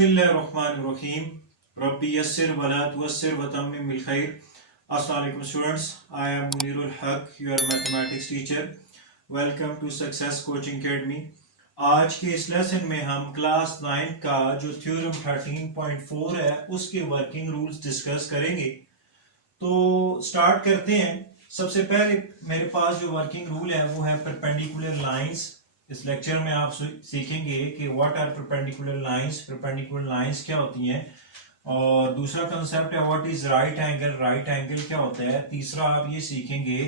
बिस्मिल्लाहिर्रहमानिर्रहीम रब्बी यस्सिर वला तुअस्सिर वतम्मिम बिल खैर। अस्सलाम वालेकुम students, I am Munirul Haque, your mathematics teacher. Welcome to success coaching academy. आज के इस लेसन में हम क्लास 9 का जो थ्योरम 13.4 है उसके वर्किंग रूल्स डिस्कस करेंगे। तो स्टार्ट करते हैं। सबसे पहले मेरे पास जो वर्किंग रूल है वो है परपेंडिकुलर लाइंस। इस लेक्चर में आप सीखेंगे कि what are perpendicular lines, perpendicular lines क्या होती हैं, और दूसरा कंसेप्ट है what is right angle, right angle क्या होता है। तीसरा आप ये सीखेंगे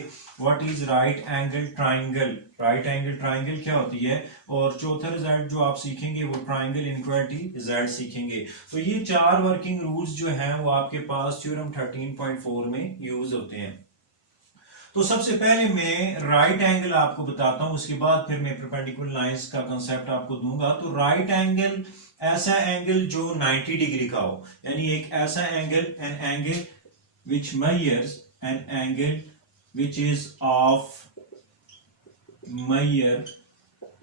what is right angle triangle, right angle triangle क्या होती है। और चौथा रिजल्ट जो आप सीखेंगे वो ट्राइंगल इनइक्वालिटी रिजल्ट सीखेंगे। तो ये चार वर्किंग रूल्स जो हैं वो आपके पास थ्योरम 13.4 में यूज होते हैं। तो सबसे पहले मैं राइट एंगल आपको बताता हूं, उसके बाद फिर मैं परपेंडिकुलर लाइंस का कांसेप्ट आपको दूंगा। तो राइट एंगल ऐसा एंगल जो 90 डिग्री का हो, यानी एक ऐसा angle, an angle which measures, an angle which is of measure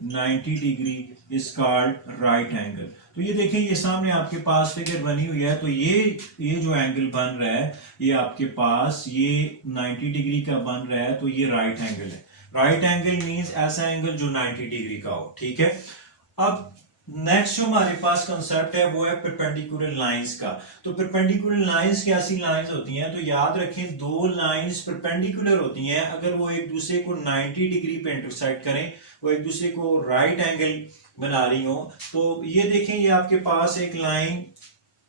90 degree is called right angle. तो ये देखिए, ये सामने आपके पास फिगर बनी हुई है। तो ये जो एंगल बन रहा है ये आपके पास ये 90 डिग्री का बन रहा है, तो ये राइट एंगल है। राइट एंगल मींस ऐसा एंगल जो 90 डिग्री का हो, ठीक है। अब नेक्स्ट जो हमारे पास कंसेप्ट है वो है परपेंडिकुलर लाइंस का। तो परपेंडिकुलर लाइंस कैसी लाइंस होती हैं, तो याद रखें दो लाइंस परपेंडिकुलर होती हैं अगर वो एक दूसरे को 90 डिग्री पे इंटरसेक्ट करें, वो एक दूसरे को राइट एंगल बना रही हो। तो ये देखें, ये आपके पास एक लाइन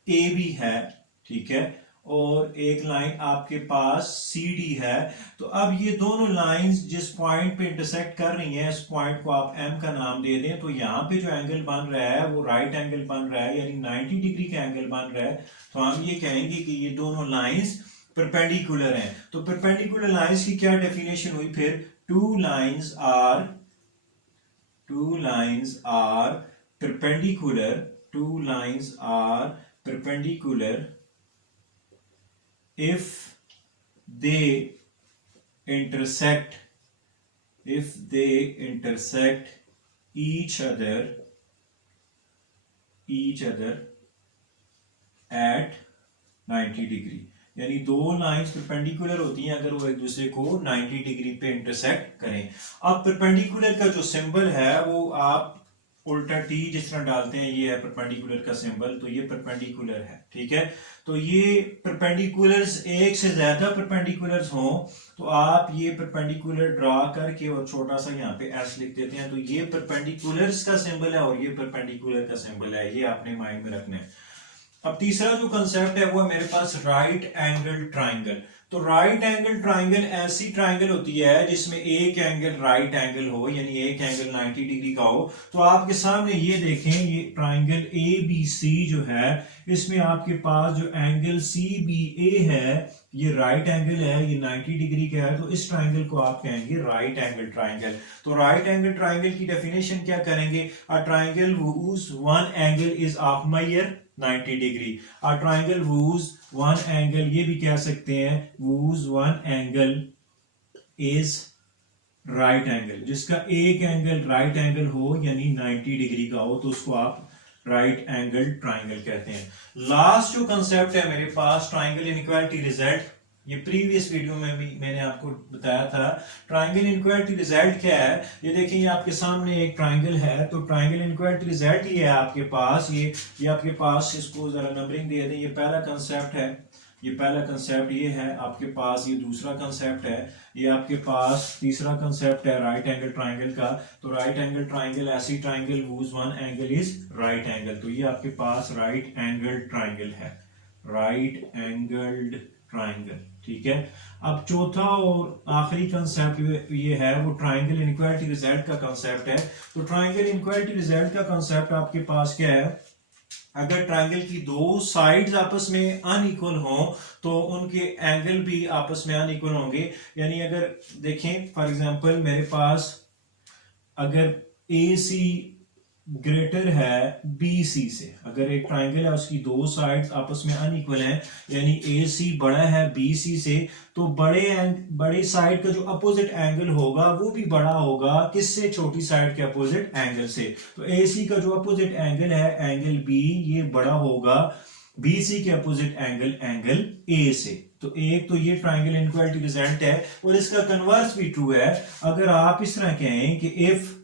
ए बी है, ठीक है, और एक लाइन आपके पास सी डी है। तो अब ये दोनों लाइंस जिस पॉइंट पे इंटरसेक्ट कर रही हैं, इस पॉइंट को आप एम का नाम दे दें। तो यहाँ पे जो एंगल बन रहा है वो राइट एंगल बन रहा है, यानी 90 डिग्री का एंगल बन रहा है। तो हम ये कहेंगे कि ये दोनों लाइंस परपेंडिकुलर हैं। तो परपेंडिकुलर लाइंस की क्या डेफिनेशन हुई फिर, two lines are perpendicular, two lines are perpendicular if they intersect each other at 90 degree. यानी दो लाइंस परपेंडिकुलर होती हैं अगर वो एक दूसरे को 90 डिग्री पे इंटरसेक्ट करें। अब परपेंडिकुलर का जो सिंबल है वो आप उल्टा टी जिस तरह डालते हैं, ये है परपेंडिकुलर का सिंबल। तो ये परपेंडिकुलर है, ठीक है। तो ये परपेंडिकुलर्स, एक से ज्यादा परपेंडिकुलर्स हो तो आप ये परपेंडिकुलर ड्रा करके और छोटा सा यहाँ पे एस लिख देते हैं। तो ये परपेंडिकुलर्स का सिंबल है और ये परपेंडिकुलर का सिंबल है, ये आपने माइंड में रखना है। अब तीसरा जो कंसेप्ट है वो है मेरे पास राइट एंगल ट्राइंगल। तो राइट एंगल ट्राइंगल ऐसी ट्राइंगल होती है जिसमें एक एंगल राइट एंगल हो, यानी एक एंगल 90 डिग्री का हो। तो आपके सामने ये देखें, ये ट्राइंगल ए बी सी जो है, इसमें आपके पास जो एंगल सी बी ए है ये राइट एंगल है, ये 90 डिग्री का है। तो इस ट्राइंगल को आप कहेंगे राइट एंगल ट्राइंगल। तो राइट एंगल ट्राइंगल की डेफिनेशन क्या करेंगे, a triangle whose one angle is of measure 90 degree. A triangle whose one angle, ये भी कह सकते हैं whose one angle is right angle, जिसका एक एंगल राइट एंगल हो यानी 90 डिग्री का हो, तो उसको आप राइट एंगल ट्राइंगल कहते हैं। लास्ट जो कंसेप्ट है मेरे पास ट्राइंगल इनइक्वालिटी रिजल्ट। ये प्रीवियस वीडियो में भी मैंने आपको बताया था। ट्राइंगल इनइक्वालिटी रिजल्ट क्या है, ये देखिए, ये आपके सामने एक ट्राइंगल है। तो ट्राइंगल इनइक्वालिटी रिजल्ट ये है आपके पास, ये आपके पास, इसको जरा नंबरिंग दे दें। ये पहला कंसेप्ट है, ये पहला कंसेप्ट ये है आपके पास, ये दूसरा कंसेप्ट है, ये आपके पास तीसरा कंसेप्ट है राइट एंगल ट्राइंगल का। तो राइट एंगल ट्राइंगल ऐसी triangle whose one angle is right angle. तो ये आपके पास राइट एंगल ट्राइंगल है, राइट एंगल्ड ट्राइंगल, ठीक है। अब चौथा और आखिरी कंसेप्ट ये है वो ट्राइंगल इनइक्वालिटी रिजल्ट का कंसेप्ट है। तो ट्राइंगल इनइक्वालिटी रिजल्ट का कंसेप्ट आपके पास क्या है, अगर ट्राइंगल की दो साइड्स आपस में अनइक्वल हो तो उनके एंगल भी आपस में अनइक्वल होंगे। यानी अगर देखें फॉर एग्जांपल मेरे पास अगर ए सी ग्रेटर है BC से। अगर एक ट्राइंगल है उसकी दो साइड्स आपस में अनइक्वल हैं, यानी AC बड़ा है BC से, तो बड़े साइड का जो अपोजिट एंगल होगा वो भी बड़ा होगा किससे, छोटी साइड के अपोजिट एंगल से। तो AC का जो अपोजिट एंगल है एंगल B, ये बड़ा होगा BC के अपोजिट एंगल A से। तो एक तो ये ट्राइंगल इनइक्वालिटी रिजल्ट है, और इसका कन्वर्स भी ट्रू है। अगर आप इस तरह कहें कि if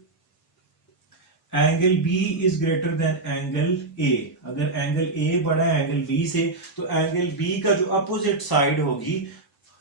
angle B is greater than angle A, अगर एंगल A बड़ा है एंगल B से, तो एंगल B का जो अपोजिट साइड होगी,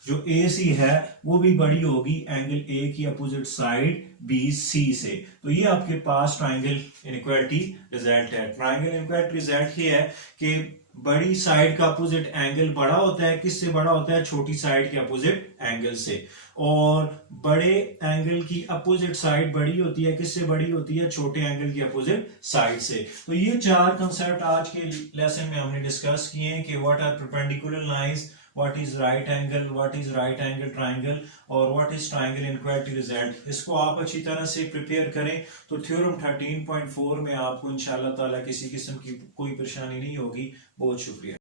जो AC है, वो भी बड़ी होगी एंगल A की अपोजिट साइड BC से। तो ये आपके पास ट्राइंगल इनइक्वालिटी रिजल्ट है। ट्राइंगल इनइक्वालिटी रिजल्ट ये है कि बड़ी साइड का अपोजिट एंगल बड़ा होता है, किससे बड़ा होता है, छोटी साइड के अपोजिट एंगल से। और बड़े एंगल की अपोजिट साइड बड़ी होती है, किससे बड़ी होती है, छोटे एंगल की अपोजिट साइड से। तो ये चार कंसेप्ट आज के लेसन में हमने डिस्कस किए हैं कि what are perpendicular lines, what is right angle, what is right angle triangle, और what is triangle inequality result. इसको आप अच्छी तरह से प्रिपेयर करें तो थ्योरम 13.4 में आपको इंशाल्लाह ताला किसी किस्म की कोई परेशानी नहीं होगी। बहुत शुक्रिया।